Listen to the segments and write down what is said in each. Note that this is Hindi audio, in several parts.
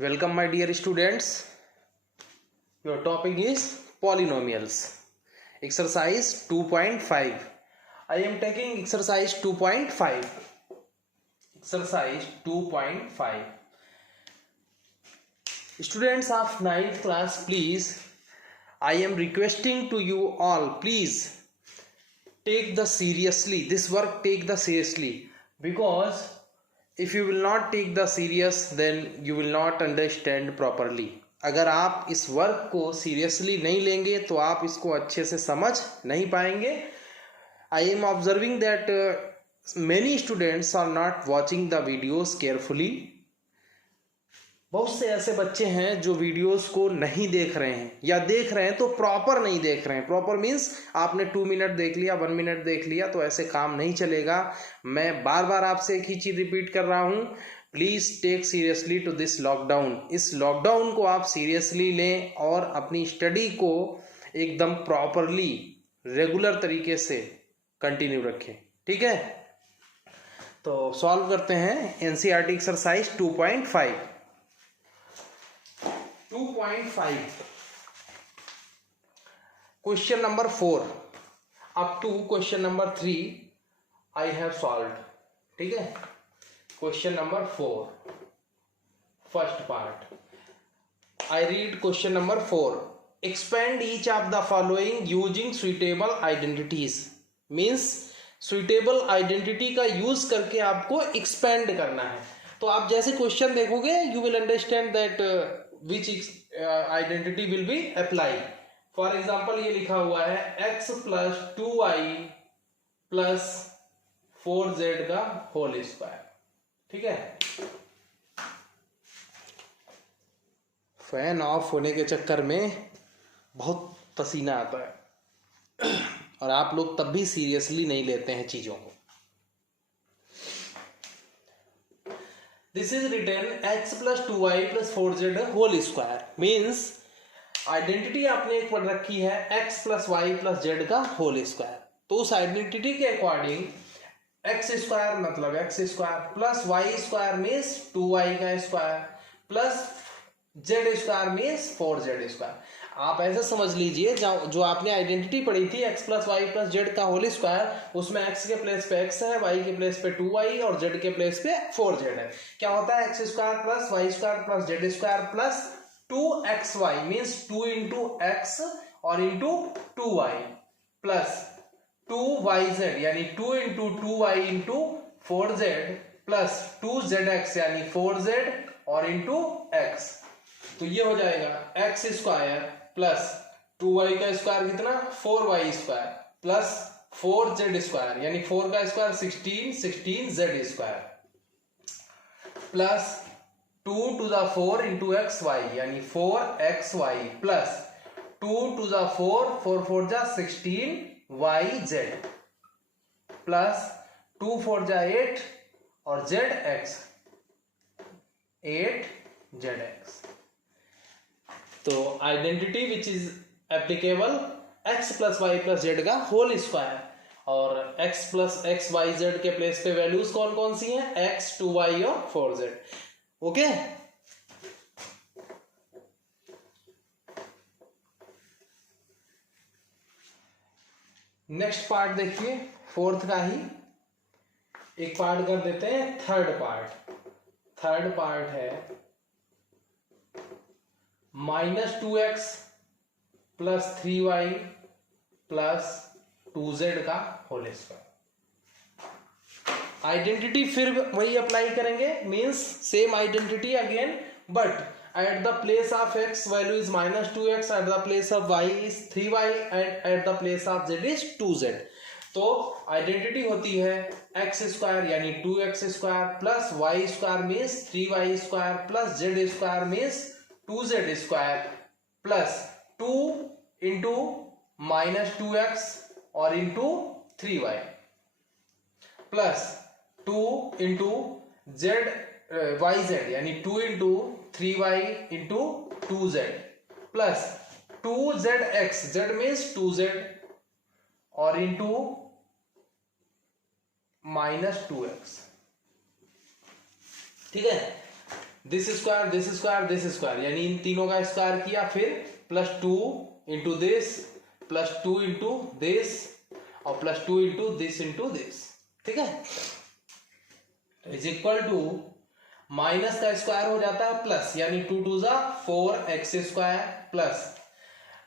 Welcome my dear students. Your topic is polynomials. Exercise 2.5. I am taking exercise 2.5. Exercise 2.5. Students of 9th class, please, I am requesting to you all, please take the seriously. This work take the seriously, because if you will not take the serious, then you will not understand properly. अगर आप इस वर्क को सीरियसली नहीं लेंगे तो आप इसको अच्छे से समझ नहीं पाएंगे. I am observing that many students are not watching the videos carefully. बहुत से ऐसे बच्चे हैं जो वीडियोस को नहीं देख रहे हैं, या देख रहे हैं तो प्रॉपर नहीं देख रहे हैं. प्रॉपर मीन्स आपने 2 मिनट देख लिया, 1 मिनट देख लिया, तो ऐसे काम नहीं चलेगा. मैं बार बार आपसे एक ही चीज रिपीट कर रहा हूं, please take seriously to this lockdown. इस लॉकडाउन को आप सीरियसली लें और अपनी स्टडी को एकदम प्रॉपरली रेगुलर तरीके से कंटिन्यू रखें. ठीक है, तो सॉल्व करते हैं NCERT exercise 2.5. 2.5 question number 4 up to question number 3 I have solved. ठीक है, question number 4 first part. I read question number 4. Expand each of the following using suitable identities. Means suitable identity का यूज करके आपको expand करना है. तो आप जैसे क्वेश्चन देखोगे you will understand that which identity will be applied. For example, ये लिखा हुआ है x plus 2y plus 4z का होल स्क्वायर. ठीक है, फैन ऑफ होने के चक्कर में बहुत पसीना आता है और आप लोग तब भी सीरियसली नहीं लेते हैं चीजों को. This is written x plus 2y plus 4z whole square. Means identity आपने एक पढ़ रखी है x plus y plus z का होल स्क्वायर. तो उस आइडेंटिटी के अकॉर्डिंग x स्क्वायर मतलब x square plus y square means 2y का square plus z square means 4z square. आप ऐसे समझ लीजिए, जो आपने आइडेंटिटी पढ़ी थी x plus y plus z का होल स्क्वायर, उसमें x के प्लेस पे x है, y के प्लेस पे 2y और z के प्लेस पे 4z है. क्या होता है x square plus y square plus z square plus 2xy means 2 into x और इंटू 2y प्लस 2yz यानी 2 into 2y into 4z plus 2zx यानी 4z और इंटू x. तो ये हो जाएगा x स्क्वायर प्लस 2y का स्क्वायर कितना 4y square plus 4z square यानी 4 का square 16z square plus 2 to the 4 into xy यानी 4xy प्लस 2 to the 4 4 जा 16yz प्लस 2 4 जा 8 और zx 8zx. तो identity which is applicable x plus y plus z का होल स्क्वायर, और x plus x y z के प्लेस पे वैल्यूज कौन कौन सी हैं x 2y और 4z. ओके, नेक्स्ट पार्ट देखिए, फोर्थ का ही एक पार्ट कर देते हैं. थर्ड पार्ट है -2x plus 3y plus 2z का होल स्क्वायर. आइडेंटिटी फिर वही अप्लाई करेंगे, means same identity again, but at the place of x value is -2x, at the place of y is 3y and at the place of z is 2z. तो आइडेंटिटी होती है x स्क्वायर यानी 2x square plus y square means 3y square plus z square means 2z square plus 2 into -2x और into 3y plus 2 into yz यानी 2 into 3y into 2z plus 2zx, z means 2z और इंटू -2x. ठीक है, this square this square this square, यानी इन तीनों का स्क्वायर किया, फिर +2 इंटू दिस +2 इंटू दिस और +2 इंटू दिस, ठीक है, इज इक्वल टू माइनस का स्क्वायर हो जाता है प्लस, यानी 2 2 ज़ा 4x² प्लस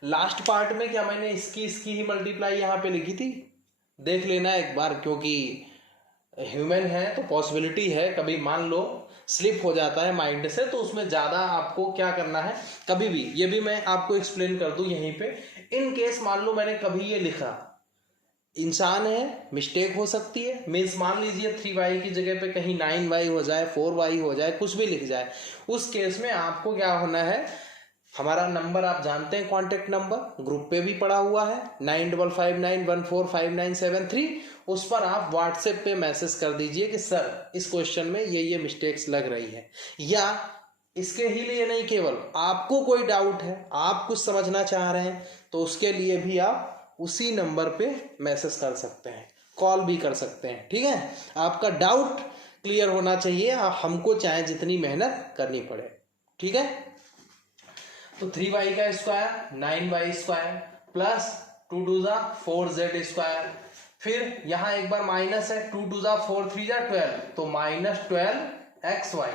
लास्ट पार्ट में क्या मैंने इसकी ही मल्टीप्लाई यहाँ पे लिखी थी, देख लेना एक बार, क्योंकि ह्यूमन है तो पॉसिबिलिटी है कभी मान लो स्लिप हो जाता है माइंड से, तो उसमें ज़्यादा आपको क्या करना है, कभी भी ये भी मैं आपको एक्सप्लेन कर दूं यहीं पे, इन केस मान लो मैंने कभी ये लिखा, इंसान है मिस्टेक हो सकती है, मीन्स मान लीजिए 3y की जगह पे कहीं 9y हो जाए, 4y हो जाए, कुछ भी लिख जाए, उस केस में आपको क्या होना है, हमारा नंबर आप जानते हैं, कांटेक्ट नंबर ग्रुप पे भी पड़ा हुआ है 9559145973, उस पर आप व्हाट्सएप पे मैसेज कर दीजिए कि सर इस क्वेश्चन में ये मिस्टेक्स लग रही है, या इसके ही लिए नहीं, केवल आपको कोई डाउट है, आप कुछ समझना चाह रहे हैं, तो उसके लिए भी आप उसी नंबर पे मैसेज कर सकते हैं, कॉल भी कर सकते हैं, ठीक है। आपका डाउट क्लियर होना चाहिए, हमको चाहे जितनी मेहनत करनी पड़े, ठीक है। तो 3y का स्क्वायर 9y² प्लस 2 2 ज़ा 4z², फिर यहाँ एक बार माइनस है, 2 2 ज़ा 4 3 ज़ा 12, तो -12xy,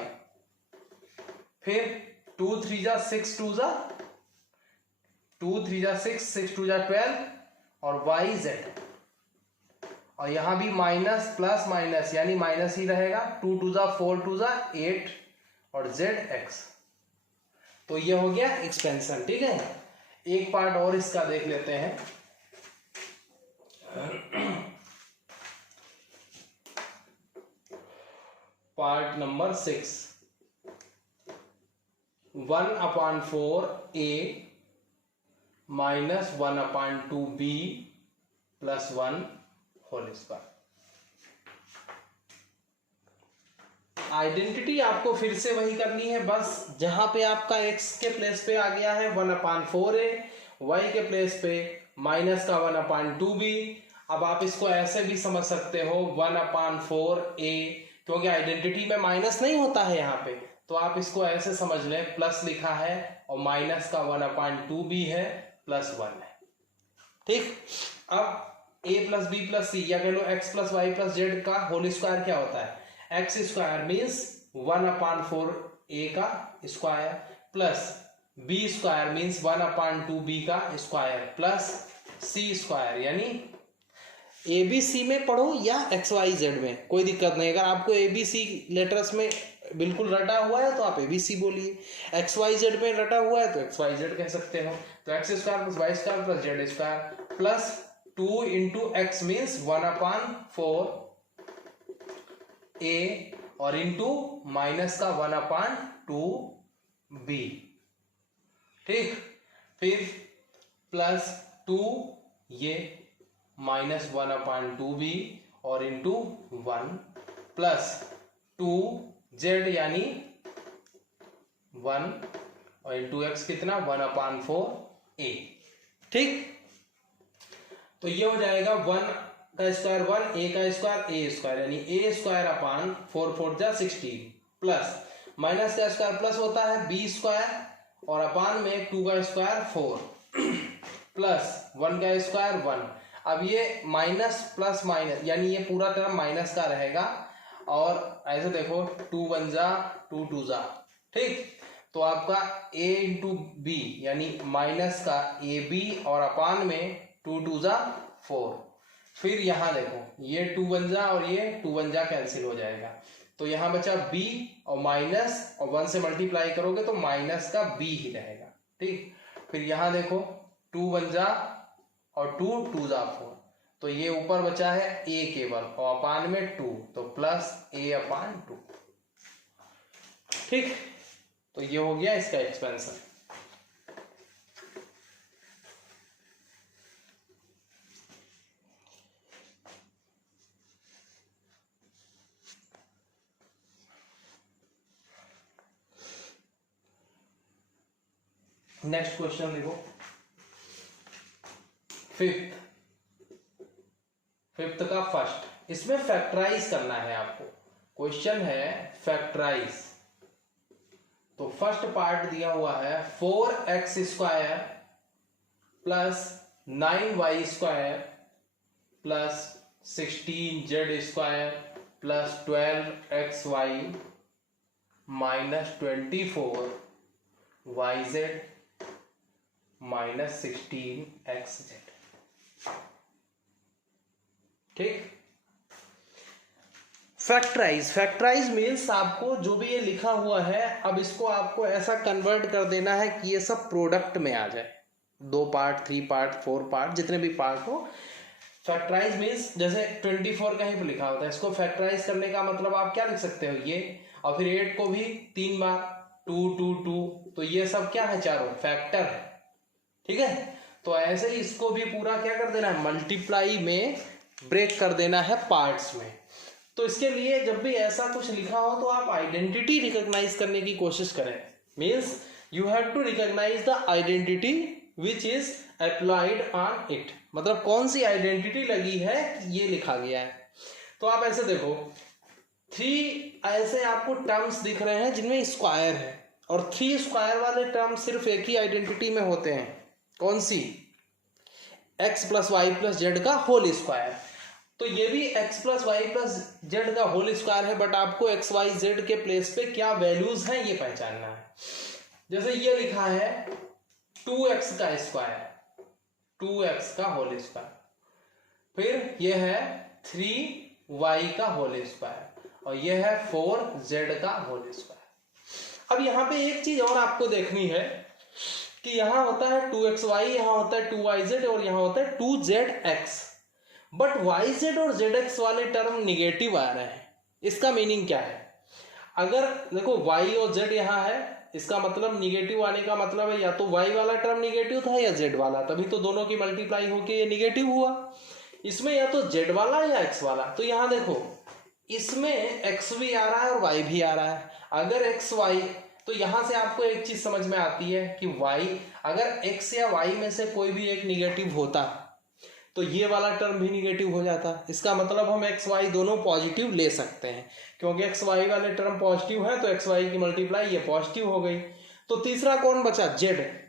फिर 2 3 ज़ा 6 2 ज़ा 6 6 2 ज़ा 12 और yz, और यहां भी माइनस प्लस माइनस यानी माइनस ही रहेगा, 2 2 ज़ा 4 2 ज़ा 8 और zx, तो ये हो गया एक्सपेंशन, ठीक है। एक पार्ट और इसका देख लेते हैं, part number 6, 1/4a minus 1/2b plus 1 whole square. Identity आपको फिर से वही करनी है, बस जहां पे आपका x के प्लेस पे आ गया है 1/4a, y के प्लेस पे माइनस का 1/2b। अब आप इसको ऐसे भी समझ सकते हो 1/4a, क्योंकि आइडेंटिटी में माइनस नहीं होता है यहाँ पे, तो आप इसको ऐसे समझ लें, प्लस लिखा है और माइनस का 1/2b है प्लस 1 है, ठीक। अब a plus b plus c, या कह लो x plus y plus z का होल स्क्वायर क्या होता है, x स्क्वायर मीन्स 1/4a का square plus b square means 1/2b का स्क्वायर प्लस c स्क्वायर, यानी ABC में पढ़ो या XYZ में कोई दिक्कत नहीं, अगर आपको ABC लेटर्स में बिल्कुल रटा हुआ है तो आप ABC बोलिए, XYZ में रटा हुआ है तो XYZ कह सकते हो, तो x square plus y square plus z square plus 2 into x means 1/4a और इंटू माइनस का 1/2b, ठीक, फिर प्लस 2 ये माइनस 1/2b और इंटू 1 प्लस 2z यानी 1 और इंटू एक्स कितना 1/4a, ठीक। तो ये हो जाएगा 1 का स्क्वायर 1, a का स्क्वायर a स्क्वायर, यानी a स्क्वायर अपान 4 4 जा 16 प्लस माइनस का स्क्वायर प्लस होता है b स्क्वायर और अपान में 2 का स्क्वायर 4 प्लस 1 का स्क्वायर 1। अब ये माइनस प्लस माइनस यानी ये पूरा टर्म माइनस का रहेगा, और ऐसे देखो 2 1 जा 2 2 जा, ठीक। तो आपका a इंटू बी यानी माइनस का ab और अपान में 2 2 जा 4, फिर यहां देखो ये 2 1 जा और ये 2 1 जा कैंसिल हो जाएगा, तो यहां बचा b और माइनस और 1 से मल्टीप्लाई करोगे तो माइनस का b ही रहेगा, ठीक। फिर यहां देखो 2 1 जा और 2 2 जा 4, तो ये ऊपर बचा है a केवल और अपान में 2, तो प्लस a/2, ठीक। तो ये हो गया इसका एक्सपेंशन। नेक्स्ट क्वेश्चन देखो, फिफ्थ का फर्स्ट, इसमें फैक्टराइज करना है आपको, क्वेश्चन है फैक्टराइज, तो फर्स्ट पार्ट दिया हुआ है 4x square plus 9y square plus 16z square plus 12xy minus 24yz minus 16xz। ठीक। फैक्टराइज मीन्स आपको जो भी ये लिखा हुआ है, अब इसको आपको ऐसा कन्वर्ट कर देना है कि ये सब प्रोडक्ट में आ जाए, 2 पार्ट 3 पार्ट 4 पार्ट जितने भी पार्ट हो। फैक्टराइज मीन्स जैसे 24 कहीं पर लिखा होता है, इसको फैक्टराइज करने का मतलब आप क्या लिख सकते हो, ये, और फिर 8 को भी 3 बार 2 2 2, तो ये सब क्या है, चारों फैक्टर है। ठीक है, तो ऐसे ही इसको भी पूरा क्या कर देना है, मल्टीप्लाई में ब्रेक कर देना है पार्ट्स में। तो इसके लिए जब भी ऐसा कुछ लिखा हो तो आप आइडेंटिटी रिकॉग्नाइज करने की कोशिश करें। Means you have to recognise the identity which is applied on it, मतलब कौन सी आइडेंटिटी लगी है कि ये लिखा गया है। तो आप ऐसे देखो, 3 ऐसे आपको टर्म्स दिख रहे हैं जिनमें स्क्वायर है, और 3 स्क्वायर वाले टर्म सिर्फ एक ही आइडेंटिटी में होते हैं, कौन सी, x plus y plus z का होल स्क्वायर। तो ये भी x plus y plus z का होल स्क्वायर है, बट आपको x y z के प्लेस पे क्या वैल्यूज हैं ये पहचानना है। जैसे ये लिखा है 2x का स्क्वायर, 2x का होल स्क्वायर, फिर ये है 3y का होल स्क्वायर, और ये है 4z का होल स्क्वायर। अब यहाँ पे एक चीज और आपको देखनी है कि यहाँ होता है 2xy, यहाँ होता है 2yz, और यहाँ होता है 2zx, बट yz और zx वाले टर्म निगेटिव आ रहे हैं। इसका मीनिंग क्या है, अगर देखो y और z यहाँ है, इसका मतलब निगेटिव आने का मतलब है या तो y वाला टर्म निगेटिव था या z वाला, तभी तो दोनों की मल्टीप्लाई होके ये निगेटिव हुआ। इसमें या तो z वाला या x वाला, तो यहाँ देखो इसमें x भी आ रहा है और y भी आ रहा है। अगर x y, तो यहां से आपको एक चीज समझ में आती है कि y, अगर x या y में से कोई भी एक निगेटिव होता तो ये वाला टर्म भी निगेटिव हो जाता। इसका मतलब हम x y दोनों पॉजिटिव ले सकते हैं, क्योंकि x y वाले टर्म पॉजिटिव है तो x y की मल्टीप्लाई ये पॉजिटिव हो गई। तो तीसरा कौन बचा, z,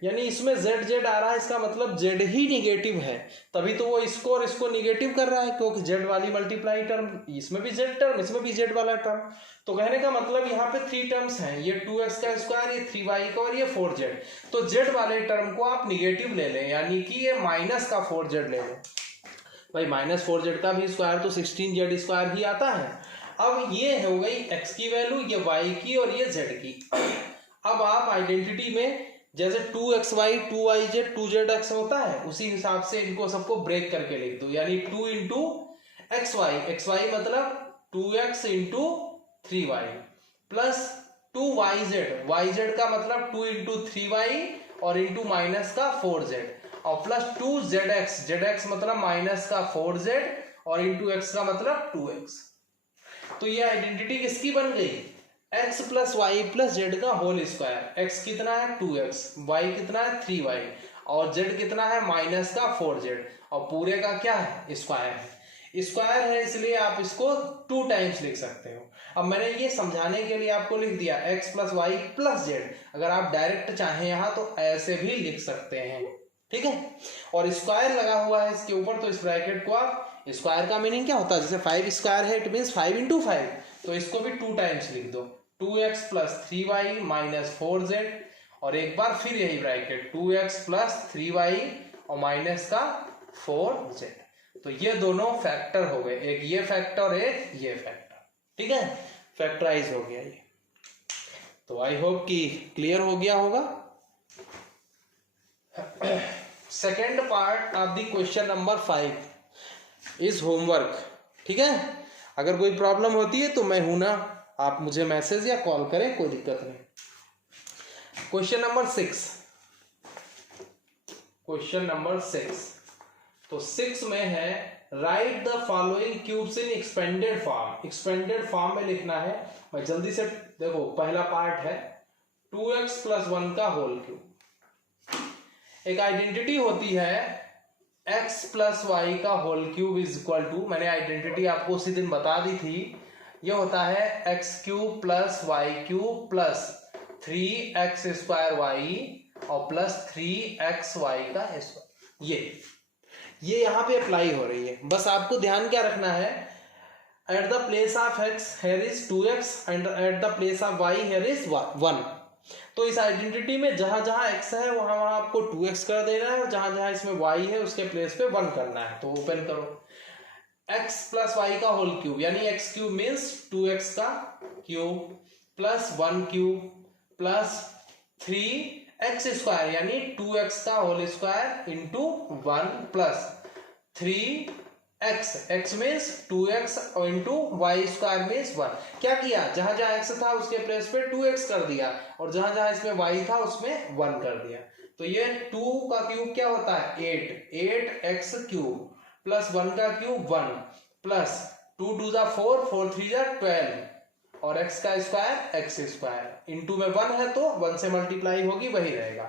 यानी इसमें z z आ रहा है, इसका मतलब z ही निगेटिव है, तभी तो वो इसको और इसको निगेटिव कर रहा है, क्योंकि z वाली मल्टीप्लाई टर्म, इसमें भी z टर्म, इसमें भी z वाला टर्म। तो कहने का मतलब यहाँ पे 3 टर्म्स हैं, ये 2x का स्क्वायर, ये 3y का, और ये 4z। तो z वाले टर्म को आप निगेटिव ले लें, यानी कि ये माइनस का 4z ले लें। भाई माइनस 4z का भी स्क्वायर तो 16z स्क्वायर ही आता है। अब ये हो गई x की वैल्यू, ये y की, और ये z की। अब आप आइडेंटिटी में जैसे 2xy 2yz 2zx होता है, उसी हिसाब से इनको सबको ब्रेक करके लिख दो, यानी 2 इंटू xy, xy मतलब 2x into 3y, plus 2yz, yz का मतलब 2 इंटू 3y और इंटू माइनस का 4z, और प्लस 2zx, zx मतलब माइनस का 4z और इंटू x का मतलब 2x। तो ये आइडेंटिटी किसकी बन गई, x plus y plus z का होल स्क्वायर। x कितना है 2x, y कितना है 3y, और z कितना है माइनस का 4z, और पूरे का क्या है, स्क्वायर है। स्क्वायर है इसलिए आप इसको 2 टाइम्स लिख सकते हो। अब मैंने ये समझाने के लिए आपको लिख दिया x plus y plus z, अगर आप डायरेक्ट चाहें यहाँ तो ऐसे भी लिख सकते हैं, ठीक है। और स्क्वायर लगा हुआ है इसके ऊपर, तो इस ब्रैकेट को आप, स्क्वायर का मीनिंग क्या होता है, जैसे 5 स्क्वायर है इट मीन्स 5 इंटू 5, तो इसको भी 2 टाइम्स लिख दो, 2x plus 3y minus 4z, और एक बार फिर यही ब्रैकेट 2x प्लस 3y और माइनस का 4z। तो ये दोनों फैक्टर हो गए, एक ये फैक्टर और एक ये फैक्टर, ठीक है, फैक्टराइज हो गया ये। तो आई होप कि क्लियर हो गया होगा। Second part of the question number 5 is homework, ठीक है। अगर कोई प्रॉब्लम होती है तो मैं हूं ना, आप मुझे मैसेज या कॉल करें, कोई दिक्कत नहीं। क्वेश्चन नंबर 6, क्वेश्चन नंबर 6, तो 6 में है right the following cubes in expanded form. Expanded form में लिखना है, मैं जल्दी से देखो, पहला पार्ट है 2x प्लस 1 का होल क्यूब। एक आइडेंटिटी होती है x प्लस वाई का whole cube is equal to, मैंने आइडेंटिटी आपको उसी दिन बता दी थी, ये होता है x cube plus y cube plus 3x² और प्लस 3xy का स्क्वायर। ये यहां पे अप्लाई हो रही है। बस आपको ध्यान क्या रखना है, at the place of x here is 2x and at the place of y here is 1। तो इस आइडेंटिटी में जहां जहां x है वहां वहां आपको 2x कर देना है और जहां जहां इसमें y है उसके प्लेस पे 1 करना है। तो ओपन करो, x प्लस वाई का होल क्यूब यानी x क्यूब मीन्स 2x का cube plus 1 cube plus 3x² यानी 2x का whole square into 1 plus 3x, x means 2x और इंटू वाई स्क्वायर मीन्स 1। क्या किया, जहां जहां x था उसके प्लेस पे 2x कर दिया और जहां जहां इसमें y था उसमें 1 कर दिया। तो ये 2 का क्यूब क्या होता है 8x क्यूब प्लस 1 का क्यूब 1 प्लस 2 2 जा 4 4 3 जा 12 और x का स्क्वायर x² इंटू में 1 है तो 1 से मल्टीप्लाई होगी वही रहेगा,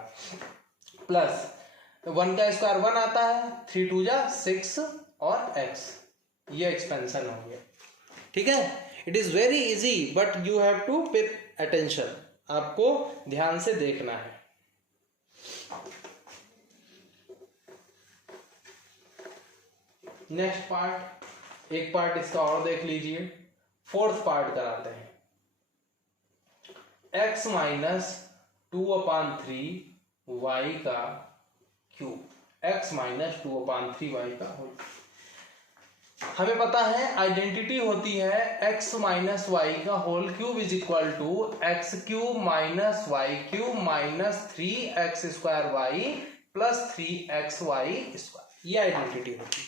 प्लस 1 का स्क्वायर 1 आता है, 3 2 जा 6 और x, ये एक्सपेंशन हो गया। ठीक है, it is very easy but you have to pay attention, आपको ध्यान से देखना है। नेक्स्ट पार्ट, एक पार्ट इसका और देख लीजिए, फोर्थ पार्ट कराते हैं। x माइनस 2/3 y का क्यूब, x माइनस 2/3 y का होल। हमें पता है आइडेंटिटी होती है x माइनस वाई का whole cube is equal to x cube minus y cube minus 3x² y plus 3xy²। ये आइडेंटिटी होती है।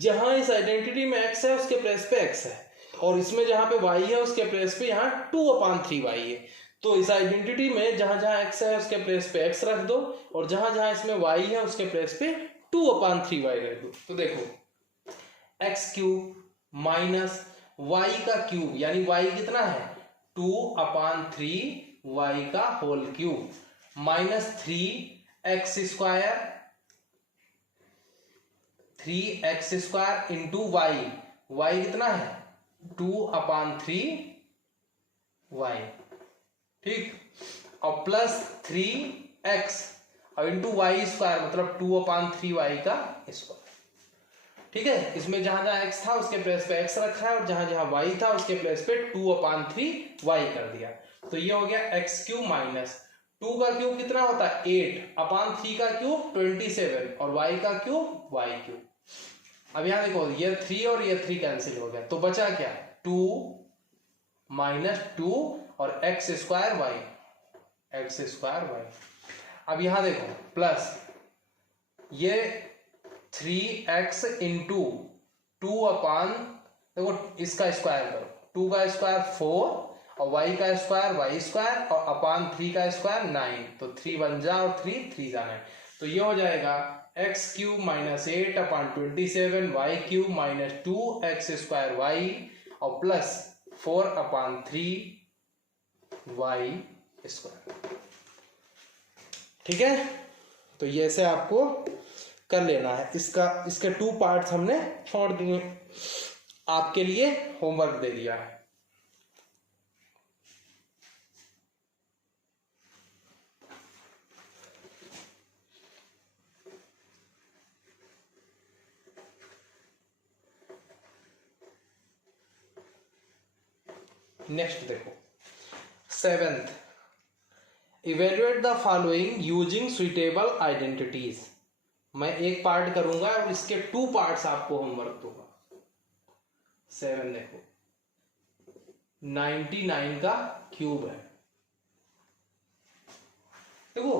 जहां इस आइडेंटिटी में x है उसके प्लेस पे x है और इसमें जहां पे y है उसके प्लेस पे यहाँ 2/3y है। तो इस आइडेंटिटी में जहां जहां x है उसके प्लेस पे x रख दो और जहां जहां इसमें y है उसके प्लेस पे 2/3y रख दो। तो देखो x क्यूब माइनस y का क्यूब यानी y कितना है 2/3y का whole cube minus 3x² into y कितना है 2/3y, ठीक, और प्लस 3x और इंटू y² मतलब 2/3y का स्क्वायर। ठीक है, इसमें जहां जहां x था उसके प्लेस पे x रखा है और जहां जहां y था उसके प्लेस पे 2/3y कर दिया। तो ये हो गया x क्यूब माइनस 2 का क्यूब कितना होता है 8/3 का क्यूब 27 और y का क्यूब y क्यूब। अब यहां देखो ये 3 और ये 3 कैंसिल हो गया तो बचा क्या 2 माइनस 2 और x² y। अब यहां देखो प्लस ये 3x इंटू 2 देखो इसका स्क्वायर करो 2 का स्क्वायर 4 और y का स्क्वायर y² और /3 का स्क्वायर 9, तो 3 1 जा और 3 जा 9। तो ये हो जाएगा x cube minus 8/27 y cube minus 2x² y और प्लस 4/3 y²। ठीक है, तो ये से आपको कर लेना है। इसके 2 पार्ट्स हमने छोड़ दिए, आपके लिए होमवर्क दे दिया है। नेक्स्ट देखो 7th, evaluate the following using suitable identities. मैं एक पार्ट करूंगा और इसके 2 पार्ट्स आपको होमवर्क दूंगा। 7 देखो 99 का क्यूब है। देखो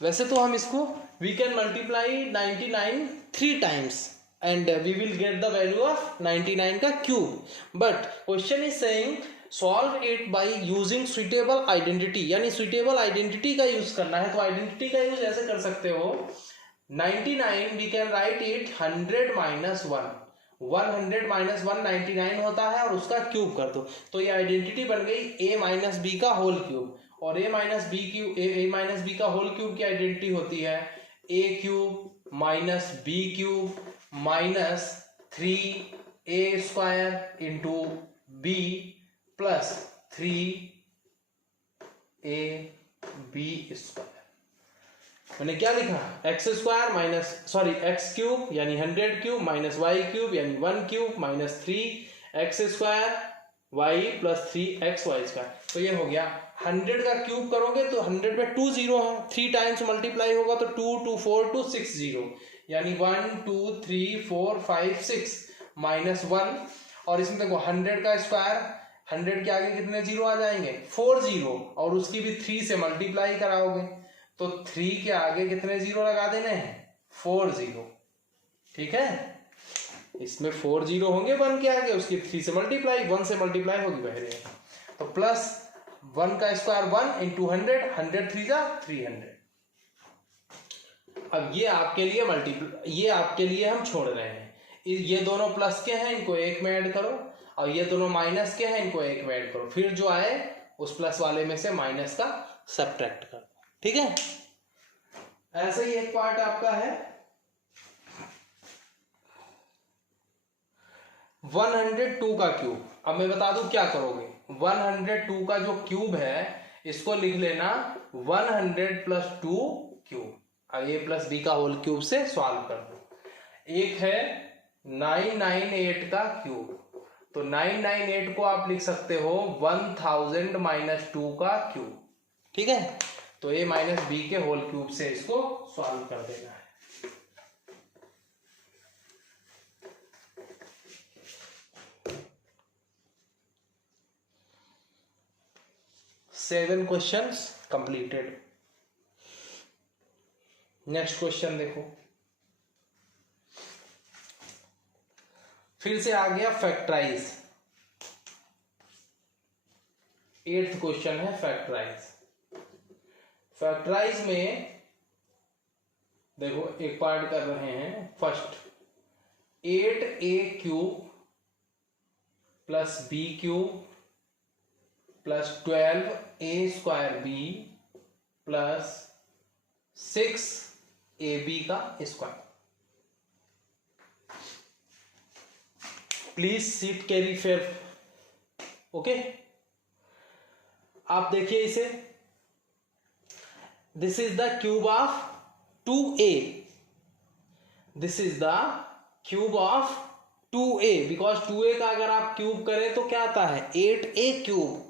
वैसे तो हम इसको we can multiply 99 3 times and we will get the value of 99 का cube, but question is saying solve it by using suitable identity, यानी suitable identity का यूज करना है। तो आइडेंटिटी का यूज ऐसे कर सकते हो 99 we can write it 100 minus 1, 100 minus 1 99 होता है और उसका क्यूब कर दो। तो ये आइडेंटिटी बन गई a माइनस बी का होल क्यूब और a माइनस बी का होल क्यूब की आइडेंटिटी होती है a cube minus b cube minus 3a² into b plus 3a² a b square. मैंने क्या लिखा, x square minus sorry x cube यानी 100 क्यूब माइनस वाई क्यूब यानी 1 cube minus 3x square y plus 3x y square. तो ये हो गया 100 का क्यूब करोगे तो 100 में 2 जीरो है, 3 टाइम्स मल्टीप्लाई होगा तो 2 2 4 2 6 जीरो यानी 1 2 3 4 5 6 माइनस 1। और इसमें देखो 100 का स्क्वायर, 100 के आगे कितने जीरो आ जाएंगे 4 जीरो, और उसकी भी 3 से मल्टीप्लाई कराओगे तो 3 के आगे कितने जीरो लगा देने हैं 4 जीरो। ठीक है, इसमें 4 जीरो होंगे 1 के आगे, उसकी 3 से मल्टीप्लाई 1 से मल्टीप्लाई होगी वह रहेगा। तो प्लस 1 का स्क्वायर 1 इंटू 100, 100 3 जा 300। अब ये आपके लिए ये आपके लिए हम छोड़ रहे हैं, ये दोनों प्लस के हैं इनको एक में ऐड करो, और ये दोनों माइनस के हैं इनको एक में ऐड करो, फिर जो आए उस प्लस वाले में से माइनस का सब्ट्रैक्ट करो। ठीक है, ऐसे ही एक पार्ट आपका है 102 का क्यूब। अब मैं बता दूं क्या करोगे, 102 का जो क्यूब है इसको लिख लेना 100 प्लस 2 क्यूब। अब ए प्लस बी का होल क्यूब से सॉल्व कर दो। एक है 998 का क्यूब, तो 998 को आप लिख सकते हो 1000 माइनस 2 का क्यूब। ठीक है, तो ए माइनस बी के होल क्यूब से इसको सॉल्व कर देना है। 7 क्वेश्चंस कंप्लीटेड। नेक्स्ट क्वेश्चन देखो, फिर से आ गया फैक्टराइज। 8th क्वेश्चन है फैक्टराइज। फैक्टराइज में देखो एक पार्ट कर रहे हैं first, 8a cube plus b cube plus 12a square b plus 6ab का square. Please see it carefully. Okay, आप देखिए इसे, this is the cube of 2a, this is the cube of 2a, because 2a का अगर आप क्यूब करें तो क्या आता है 8a क्यूब,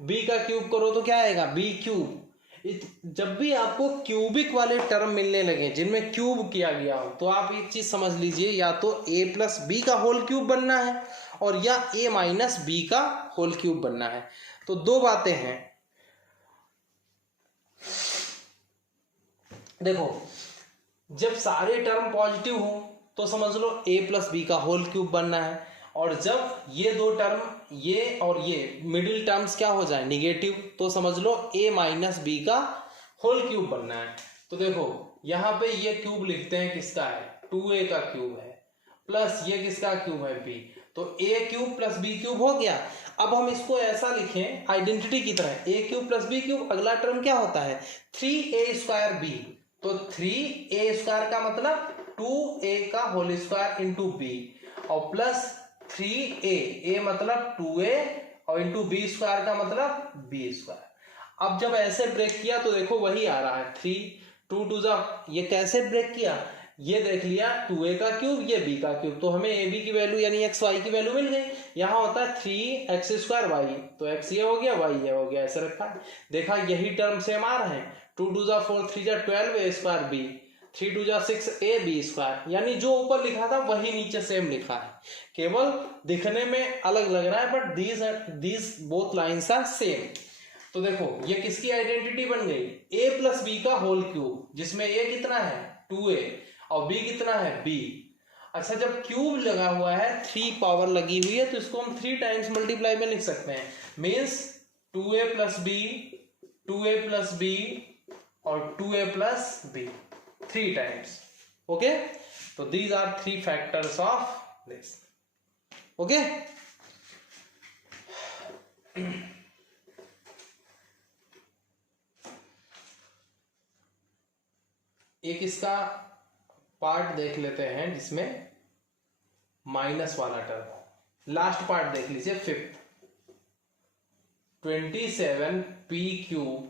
b का क्यूब करो तो क्या आएगा b क्यूब। जब भी आपको क्यूबिक वाले टर्म मिलने लगे जिनमें क्यूब किया गया हो तो आप एक चीज समझ लीजिए, या तो a प्लस बी का होल क्यूब बनना है और या a माइनस बी का होल क्यूब बनना है। तो दो बातें हैं, देखो जब सारे टर्म पॉजिटिव हो तो समझ लो a प्लस बी का होल क्यूब बनना है, और जब ये दो टर्म ये और ये मिडिल टर्म्स क्या हो जाए निगेटिव, तो समझ लो a माइनस बी का होल क्यूब बनना है। तो देखो यहाँ पे ये क्यूब लिखते हैं किसका है 2a का क्यूब है, प्लस ये किसका क्यूब है b, तो a cube plus b cube हो गया। अब हम इसको ऐसा लिखें आइडेंटिटी की तरह, a cube plus b cube, अगला टर्म क्या होता है 3a स्क्वायर b, तो 3a स्क्वायर का मतलब 2a का होल स्क्वायर इंटू b, और प्लस 3a, a मतलब 2a और इंटू b स्क्वायर का मतलब b स्क्वायर। अब जब ऐसे ब्रेक किया तो देखो वही आ रहा है 3 2 2 जा, ये कैसे ब्रेक किया, ये देख लिया 2a का क्यूब ये b का क्यूब, तो हमें ab की वैल्यू यानी x y की वैल्यू मिल गई। यहाँ होता है 3x स्क्वायर y, तो x ये हो गया y ये हो गया, ऐसे रखा है। देखा यही टर्म सेम आ रहे हैं, 2 2 जा 4 3 जा 12a स्क्वायर b, 3 2 जा 6ab स्क्वायर, यानी जो ऊपर लिखा था वही नीचे सेम लिखा है, केवल दिखने में अलग लग रहा है, but these both lines are same. तो देखो ये किसकी आइडेंटिटी बन गई a प्लस बी का होल क्यूब, जिसमें a कितना है 2a और b कितना है b। अच्छा जब क्यूब लगा हुआ है 3 पावर लगी हुई है तो इसको हम 3 टाइम्स मल्टीप्लाई में लिख सकते हैं, means 2a plus b 2a plus b और 2a plus b 3 times. Okay, तो these are 3 factors of this. Okay, एक इसका पार्ट देख लेते हैं जिसमें माइनस वाला टर्म, लास्ट पार्ट देख लीजिए 5th, 27p cube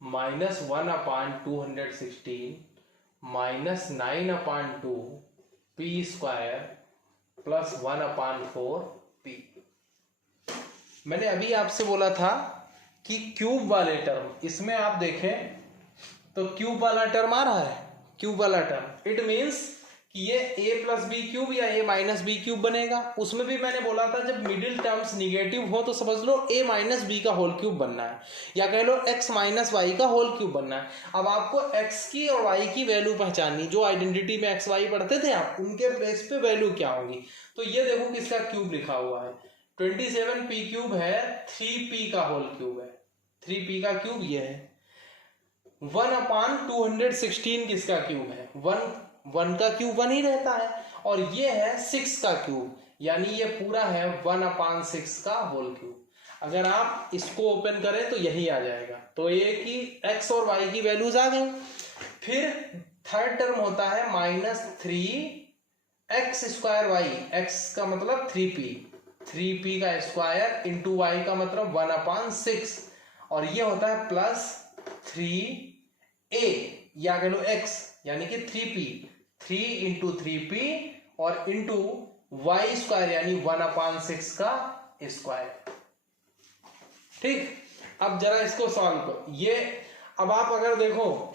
-1/216 -9/2 p square plus 1/4 p। मैंने अभी आपसे बोला था कि क्यूब वाले टर्म, इसमें आप देखें तो क्यूब वाला टर्म आ रहा है, क्यूब वाला टर्म, इट मीन्स कि ये a प्लस बी क्यूब या a माइनस बी क्यूब बनेगा। उसमें भी मैंने बोला था जब मिडिल टर्म्स निगेटिव हो तो समझ लो a माइनस बी का होल क्यूब बनना है, या कह लो x माइनस वाई का होल क्यूब बनना है। अब आपको x की और y की वैल्यू पहचाननी, जो आइडेंटिटी में x y पढ़ते थे आप, उनके प्लेस पे वैल्यू क्या होगी। तो ये देखो किसका क्यूब लिखा हुआ है, 27p क्यूब है, 3p का होल क्यूब है, 3p का क्यूब ये है। 1/216 किसका क्यूब है, 1 का क्यूब 1 ही रहता है, और ये है 6 का क्यूब, यानी ये पूरा है 1/6 का होल क्यूब। अगर आप इसको ओपन करें तो यही आ जाएगा। तो ये कि x और y की वैल्यूज आ गई। फिर थर्ड टर्म होता है -3x² y, x का मतलब 3p का स्क्वायर इंटू y का मतलब 1/6, और ये होता है प्लस 3a या कह लो x, यानी कि 3p, 3 इंटू 3p और इंटू वाई स्क्वायर यानी 1/6 का स्क्वायर। ठीक, अब जरा इसको सॉल्व करो। ये अब आप अगर देखो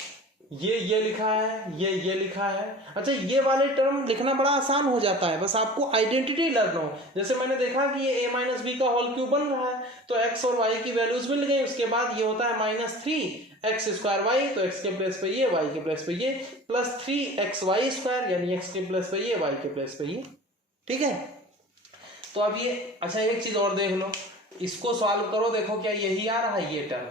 ये लिखा है, ये लिखा है। अच्छा, ये वाले टर्म लिखना बड़ा आसान हो जाता है, बस आपको आइडेंटिटी लर्न हो। जैसे मैंने देखा कि ये a माइनस बी का होल क्यूब बन रहा है, तो x और y की वैल्यूज मिल गई। उसके बाद ये होता है -3x²y, तो x के प्लेस पे ये, y के प्लेस पे ये, प्लस 3xy² यानी x के प्लेस पे ये, y के प्लेस पे ये। ठीक है, तो अब ये, अच्छा एक चीज और देख लो, इसको सॉल्व करो, देखो क्या यही आ रहा है, ये टर्म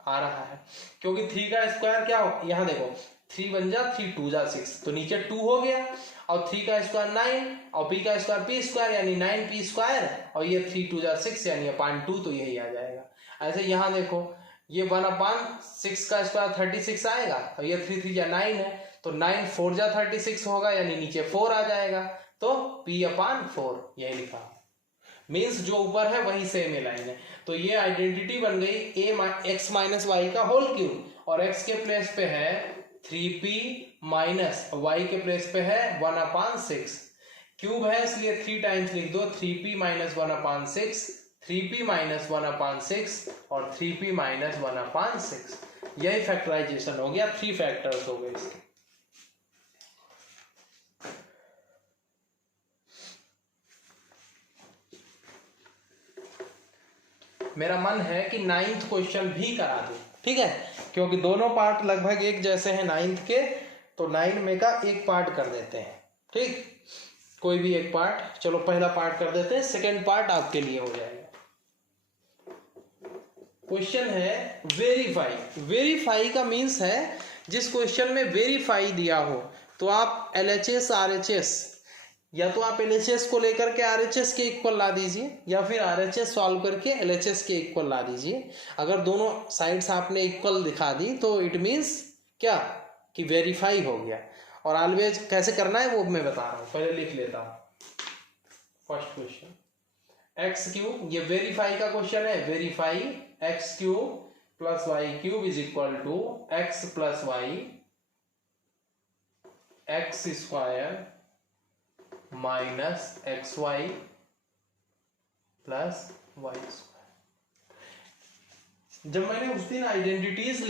आ रहा है, क्योंकि 3 का स्क्वायर क्या हो, यहाँ देखो 3 बन जा 3 2 जा 6, तो नीचे 2 हो गया, और 3 का स्क्वायर 9, और p का स्क्वायर p² यानी 9p², और ये 3 2 जा 6 यानी 2, तो यही आ जाएगा। ऐसे यहाँ देखो ये 1/6 का स्क्वायर 36 आएगा, और ये 3 3 जा 9 है, तो 9 4 जा 36 होगा, यानी नीचे 4 आ जाएगा, तो p/4 यही लिखा। मीन्स जो ऊपर है वही सेम लाइन है। तो ये आइडेंटिटी बन गई x माइनस वाई का होल क्यूब, और x के प्लेस पे है 3p माइनस y के प्लेस पे है 1/6। क्यूब है इसलिए 3 टाइम्स लिख दो, 3p माइनस 1/6, 3p माइनस 1/6 और 3p माइनस 1/6। यही फैक्टराइजेशन हो गया, 3 फैक्टर्स हो गए इसके। मेरा मन है कि 9th क्वेश्चन भी करा दूं, ठीक है, क्योंकि दोनों पार्ट लगभग एक जैसे हैं 9th के, तो 9 में का एक पार्ट कर देते हैं। ठीक, कोई भी एक पार्ट, चलो पहला पार्ट कर देते हैं, सेकंड पार्ट आपके लिए हो जाएगा। क्वेश्चन है वेरीफाई। वेरीफाई का मीन्स है जिस क्वेश्चन में वेरीफाई दिया हो, तो आप LHS RHS, या तो आप LHS को लेकर के RHS के इक्वल ला दीजिए, या फिर RHS सॉल्व करके LHS के इक्वल ला दीजिए। अगर दोनों साइड्स आपने इक्वल दिखा दी तो इट मीन्स क्या कि वेरीफाई हो गया। और ऑलवेज कैसे करना है वो मैं बता रहा हूं, पहले लिख लेता हूं। फर्स्ट क्वेश्चन एक्स क्यूब, ये वेरीफाई का क्वेश्चन है। Verify x cube plus y cube is equal to x plus y x square minus x y plus y square. जब मैंने उस दिन आइडेंटिटीज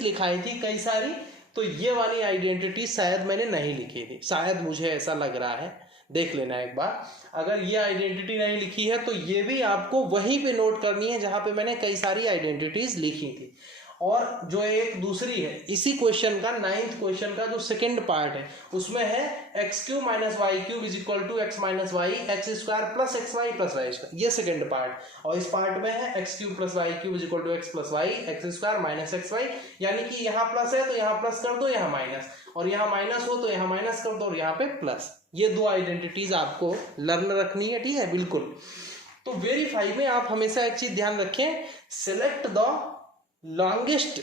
लिखाई थी कई सारी, तो ये वाली आइडेंटिटी शायद मैंने नहीं लिखी थी, शायद, मुझे ऐसा लग रहा है, देख लेना एक बार। अगर ये आइडेंटिटी नहीं लिखी है तो ये भी आपको वहीं पे नोट करनी है जहां पे मैंने कई सारी आइडेंटिटीज लिखी थी। और जो एक दूसरी है इसी क्वेश्चन का, 9th क्वेश्चन का जो सेकंड पार्ट है, उसमें है x cube minus y cube is equal to x minus y x square plus x y plus y square, ये सेकंड पार्ट। और इस पार्ट में है x cube plus y cube is equal to x plus y x square minus x y, यानी कि यहाँ प्लस है तो यहाँ प्लस कर दो, यहाँ माइनस, और यहाँ माइनस हो तो यहाँ माइनस कर दो, और यहाँ पे प्लस। ये दो आइडेंटिटीज आपको लर्न रखनी है, ठीक है, बिल्कुल। तो वेरीफाई में आप हमेशा एक चीज ध्यान रखें, select the longest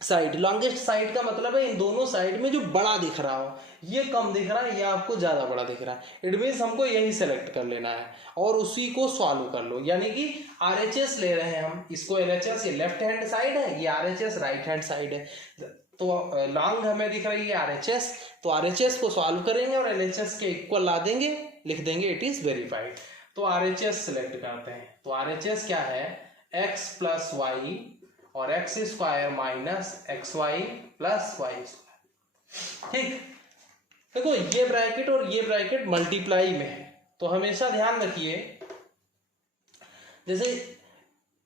side, longest side का मतलब है इन दोनों साइड में जो बड़ा दिख रहा हो, ये कम दिख रहा है, ये आपको ज़्यादा बड़ा दिख रहा है। इट मीन्स हमको यही सेलेक्ट कर लेना है और उसी को सॉल्व कर लो। यानी कि RHS ले रहे हैं हम, इसको LHS, ये लेफ्ट हैंड साइड है, ये RHS राइट हैंड साइड है। तो लॉन्ग हमें दिख रही है RHS, तो RHS को सॉल्व करेंगे और LHS के इक्वल ला देंगे, लिख देंगे इट इज वेरीफाइड। तो RHS सेलेक्ट करते हैं। तो RHS क्या है, x प्लस वाई और x square minus x y plus y square. ठीक, देखो ये ब्रैकेट और ये ब्रैकेट मल्टीप्लाई में है, तो हमेशा ध्यान रखिए, जैसे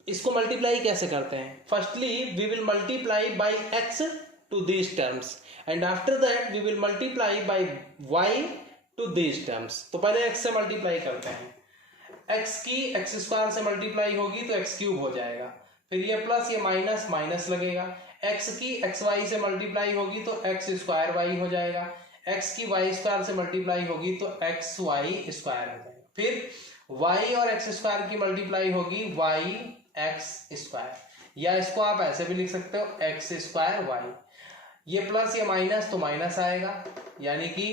इसको मल्टीप्लाई कैसे करते हैं, firstly we will multiply by x to this terms and after that we will multiply by y to this terms. तो पहले x से मल्टीप्लाई करते हैं, x की x स्क्वायर से मल्टीप्लाई होगी तो x क्यूब हो जाएगा, फिर ये प्लस ये माइनस माइनस लगेगा, x की एक्स वाई से मल्टीप्लाई होगी तो एक्स स्क्वायर वाई हो जाएगा, x की वाई स्क्वायर से मल्टीप्लाई होगी तो एक्स वाई स्क्वायर हो जाएगा, फिर y और एक्स स्क्वायर की मल्टीप्लाई होगी y एक्स स्क्वायर, या इसको आप ऐसे भी लिख सकते हो एक्स स्क्वायर वाई, ये प्लस ये माइनस तो माइनस आएगा, यानी कि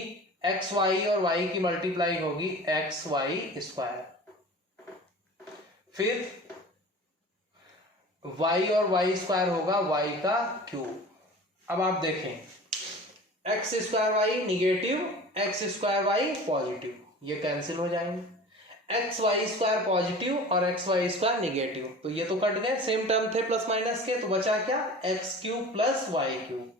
एक्स वाई और y की मल्टीप्लाई होगी एक्स वाई स्क्वायर, फिर y और y स्क्वायर होगा y का क्यूब। अब आप देखें, x square y negative, x square y positive, ये कैंसिल हो जाएंगे, एक्स वाई स्क्वायर पॉजिटिव और एक्स वाई स्क्वायर निगेटिव, तो ये तो कट गए, सेम टर्म थे प्लस माइनस के, तो बचा क्या, x cube plus y cube.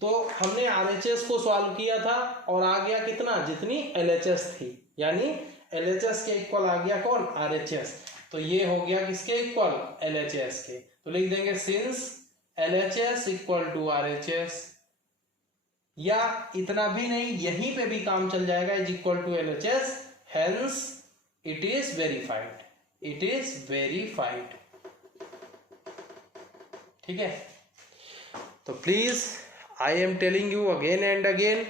तो हमने RHS को सॉल्व किया था और आ गया कितना, जितनी LHS थी, यानी LHS के इक्वल आ गया कौन, RHS, तो ये हो गया किसके इक्वल, LHS के, तो लिख देंगे since LHS equal to RHS, या इतना भी नहीं, यहीं पे भी काम चल जाएगा, is equal to LHS, hence it is verified, it is verified. ठीक है, तो please I am telling you again and again,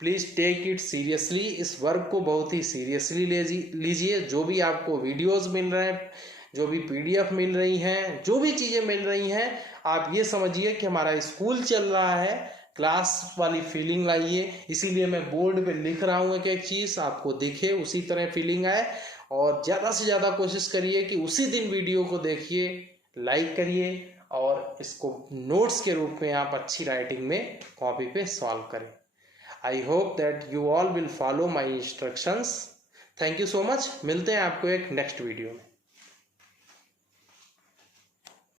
please take it seriously, इस वर्क को बहुत ही सीरियसली लीजिए। जो भी आपको वीडियोस मिल रहे हैं, जो भी PDF मिल रही हैं, जो भी चीजें मिल रही हैं, आप ये समझिए कि हमारा स्कूल चल रहा है, क्लास वाली फीलिंग लाइए, इसीलिए मैं बोर्ड पे लिख रहा हूँ कि एक चीज आपको दिखे, उसी तरह फीलिंग आए, और ज्यादा से ज्यादा कोशिश करिए कि उसी दिन वीडियो को देखिए, लाइक करिए और इसको नोट्स के रूप में आप अच्छी राइटिंग में कॉपी पे सॉल्व करें। I hope that you all will follow my instructions. Thank you so much, मिलते हैं आपको एक नेक्स्ट वीडियो में।